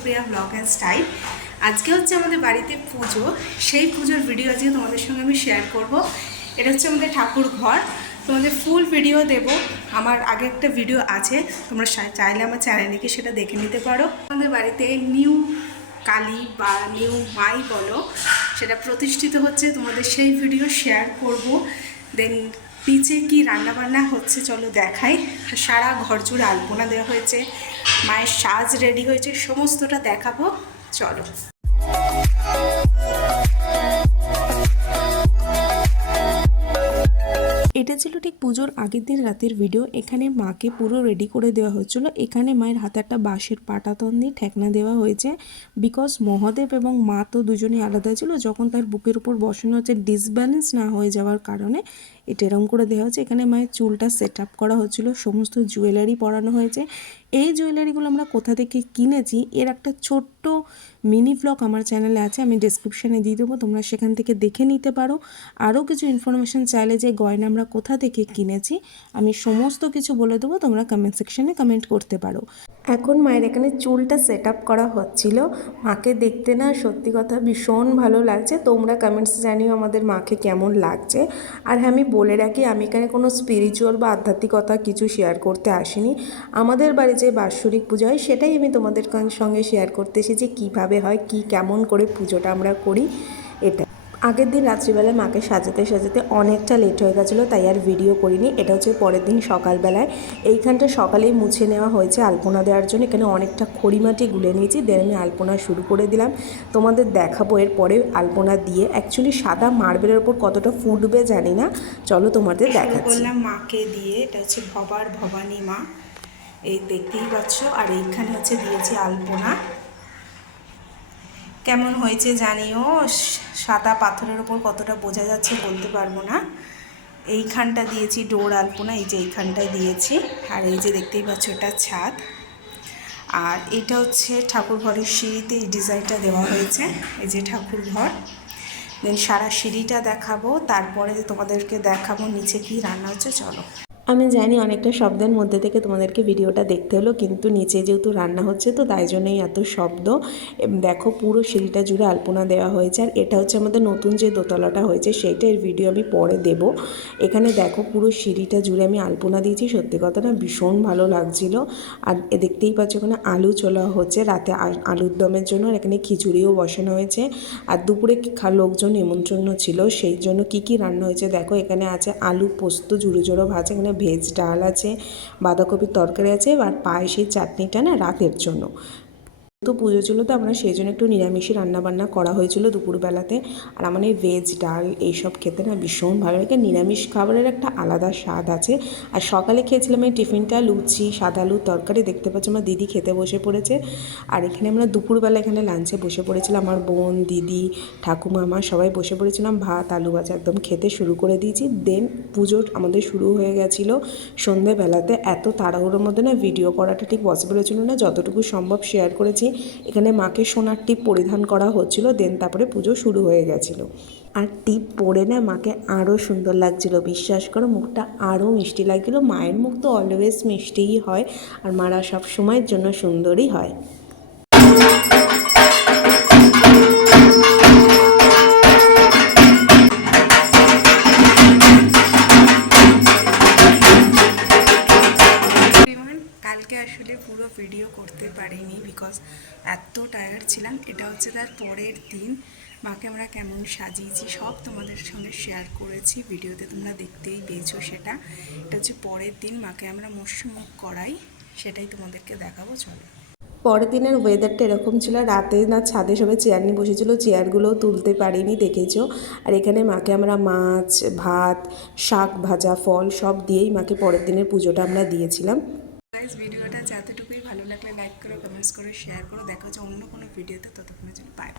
Supriya blog and style. আজকে হচ্ছে আমাদের বাড়িতে পুজো। সেই পুজোর ভিডিও আজকে তোমাদের সঙ্গে আমি শেয়ার করব। এটা হচ্ছে আমাদের ঠাকুর ঘর। তোমাদের ফুল ভিডিও দেব। আমার আগে একটা ভিডিও আছে। তোমরা চাইলে আমার চ্যানেলে গিয়ে সেটা দেখে নিতে পারো। আমাদের বাড়িতে নিউ কালী বা নিউ মাই বলো, সেটা প্রতিষ্ঠিত হচ্ছে। তোমাদের সেই ভিডিও শেয়ার করব। দেন নিচে কি রান্নাবান্না হচ্ছে চলো দেখাই। সারা ঘর জুড়ে আলপনা দেওয়া হয়েছে, মায়ের সাজ রেডি হয়েছে, সমস্তটা দেখাবো, চলো। এটা ছিল পুজোর আগের দিন রাতের ভিডিও এখানে মাকে পুরো রেডি করে দেওয়া হয়েছিল। এখানে মায়ের হাতে একটা বাঁশের পাটাতন দিয়ে ঠেকনা দেওয়া হয়েছে। বিকজ মহাদেব এবং মা তো দুজনেই আলাদা ছিল, যখন তার বুকের উপর বসানো হচ্ছে ডিসব্যালেন্স না হয়ে যাওয়ার কারণে এটা এরম করে দেওয়া হয়েছে। এখানে মায়ের চুলটা সেট আপ করা হচ্ছিল সমস্ত জুয়েলারি পরানো হয়েছে। এই জুয়েলারিগুলো আমরা কোথা থেকে কিনেছি, এর একটা ছোট্ট মিনি ব্লগ আমার চ্যানেলে আছে, আমি ডিসক্রিপশানে দিয়ে দেবো, তোমরা সেখান থেকে দেখে নিতে পারো। আরও কিছু ইনফরমেশান চাইলে যে গয়না আমরা কোথা থেকে কিনেছি। আমি সমস্ত কিছু বলে দেবো, তোমরা কমেন্ট সেকশনে কমেন্ট করতে পারো। এখন মায়ের এখানে চুলটা সেট আপ করা হচ্ছিল। মাকে দেখতে না সত্যি কথা ভীষণ ভালো লাগছে। তোমরা কমেন্টস জানিও আমাদের মাকে কেমন লাগছে। আর হ্যাঁ আমি বলে রাখি, আমি এখানে কোনো স্পিরিচুয়াল বা আধ্যাত্মিকতা কিছু শেয়ার করতে আসিনি। আমাদের বাড়ি যে বাৎসরিক পুজো হয়, সেটাই আমি তোমাদের সঙ্গে শেয়ার করতে এসেছি কীভাবে হয়, কি কেমন করে পুজোটা আমরা করি, এটা। আগের দিন রাত্রিবেলায় মাকে সাজাতে সাজাতে অনেকটা লেট হয়ে গেছিল তাই আর ভিডিও করিনি। এটা হচ্ছে পরের দিন সকালবেলায়। এইখানটা সকালেই মুছে নেওয়া হয়েছে আলপনা দেওয়ার জন্য। এখানে অনেকটা খড়িমাটি গুলে নিয়েছি দেন আমি আলপনা শুরু করে দিলাম। তোমাদের দেখাবো এর পরে আলপনা দিয়ে। অ্যাকচুয়ালি সাদা মার্বেলের ওপর কতটা ফুটবে জানি না। চলো তোমাদের দেখাচ্ছি। করলাম মাকে দিয়ে। এটা হচ্ছে ভবার ভবানী মা এই দেখতেই পাচ্ছ। আর এইখানে হচ্ছে দিয়েছি আলপনা। কেমন হয়েছে জানিও? সাদা পাথরের ওপর কতটা বোঝা যাচ্ছে বলতে পারব না। এইখানটা দিয়েছি ডোর আলপনা, এই যে এইখানটায় দিয়েছি। আর এই যে দেখতেই পাচ্ছ এটা ছাদ। আর এটা হচ্ছে ঠাকুর ঘরের সিঁড়িতে এই ডিজাইনটা দেওয়া হয়েছে, এই যে ঠাকুর ঘর। দেন সারা সিঁড়িটা দেখাবো, তারপরে তোমাদেরকে দেখাবো নিচে কি রান্না হচ্ছে, চলো। আমি জানি অনেকটা শব্দের মধ্যে থেকে তোমাদেরকে ভিডিওটা দেখতে হলো, কিন্তু নিচে যেহেতু রান্না হচ্ছে, তো তাই জন্যই এত শব্দ। দেখো পুরো সিঁড়িটা জুড়ে আলপনা দেওয়া হয়েছে, আর এটা হচ্ছে আমাদের নতুন যে দোতলাটা হয়েছে সেইটার ভিডিও আমি পরে দেব। এখানে দেখো পুরো সিঁড়িটা জুড়ে আমি আলপনা দিয়েছি, সত্যি কথা না ভীষণ ভালো লাগছিল। আর এ দেখতেই পাচ্ছ এখানে আলু চলা হচ্ছে, রাতে আলুর দমের জন্য, আর এখানে খিচুড়িও বসানো হয়েছে। আর দুপুরে লোকজন নিমন্ত্রণ ছিল, সেই জন্য কি কি রান্না হয়েছে দেখো, এখানে আছে আলু পোস্ত জুড়ো জুড়ো ভাজা, এখানে ভেজ ডাল আছে বাঁধাকপির তরকারি আছে আর পায়েসের চাটনিটা না রাতের জন্য। তো পুজো ছিল তো আমরা সেই জন্য একটু নিরামিষই রান্নাবান্না করা হয়েছিল দুপুরবেলাতে। আর আমার এই ভেজ ডাল এইসব খেতে না ভীষণ ভালো লাগে। নিরামিষ খাবারের একটা আলাদা স্বাদ আছে। আর সকালে খেয়েছিলাম এই টিফিনটা লুচি, সাদা আলুর তরকারি। দেখতে পাচ্ছি আমার দিদি খেতে বসে পড়েছে। আর এখানে আমরা দুপুরবেলা এখানে লাঞ্চে বসে পড়েছিলাম। আমার বোন, দিদি, ঠাকুমা, মা সবাই বসে পড়েছিলাম ভাত, আলু ভাজা একদম খেতে শুরু করে দিয়েছি। দেন পুজো আমাদের শুরু হয়ে গেছিল সন্ধেবেলাতে। এত তাড়াহুড়োর মধ্যে না ভিডিও করাটা ঠিক পসিবল হচ্ছিল না। যতটুকু সম্ভব শেয়ার করেছি। এখানে মাকে সোনার টিপ পরিধান করা হচ্ছিল দেন তারপরে পুজো শুরু হয়ে গেছিল। আর টিপ পরে না মাকে আরও সুন্দর লাগছিল, বিশ্বাস করো মুখটা আরও মিষ্টি লাগছিল, মায়ের মুখ তো অলওয়েজ মিষ্টিই হয়, আর মারা সব সময়ের জন্য সুন্দরই হয়। করতে পারিনি বিকজ এত টায়ার্ড ছিলাম। এটা হচ্ছে তার পরের দিন। মাকে আমরা কেমন সাজিয়েছি, সব তোমাদের সঙ্গে শেয়ার করেছি ভিডিওতে তোমরা দেখতেই পেয়েছ সেটা। এটা হচ্ছে পরের দিন, মাকে আমরা মৎস্যমুখ করাই, সেটাই তোমাদেরকে দেখাবো, চলো। পরের দিনের ওয়েদারটা এরকম ছিল, রাতে না ছাদে সবাই চেয়ার নিয়ে বসেছিল চেয়ারগুলোও তুলতে পারিনি, দেখেছ? আর এখানে মাকে আমরা মাছ, ভাত, শাক ভাজা, ফল সব দিয়েই মাকে পরের দিনের পুজোটা আমরা দিয়েছিলাম। গাইজ ভিডিওটা যতটুকুই ভালো লাগলে লাইক করো কমেন্টস করো শেয়ার করো। দেখা হচ্ছে অন্য কোনো ভিডিওতে, ততক্ষণের জন্য বাই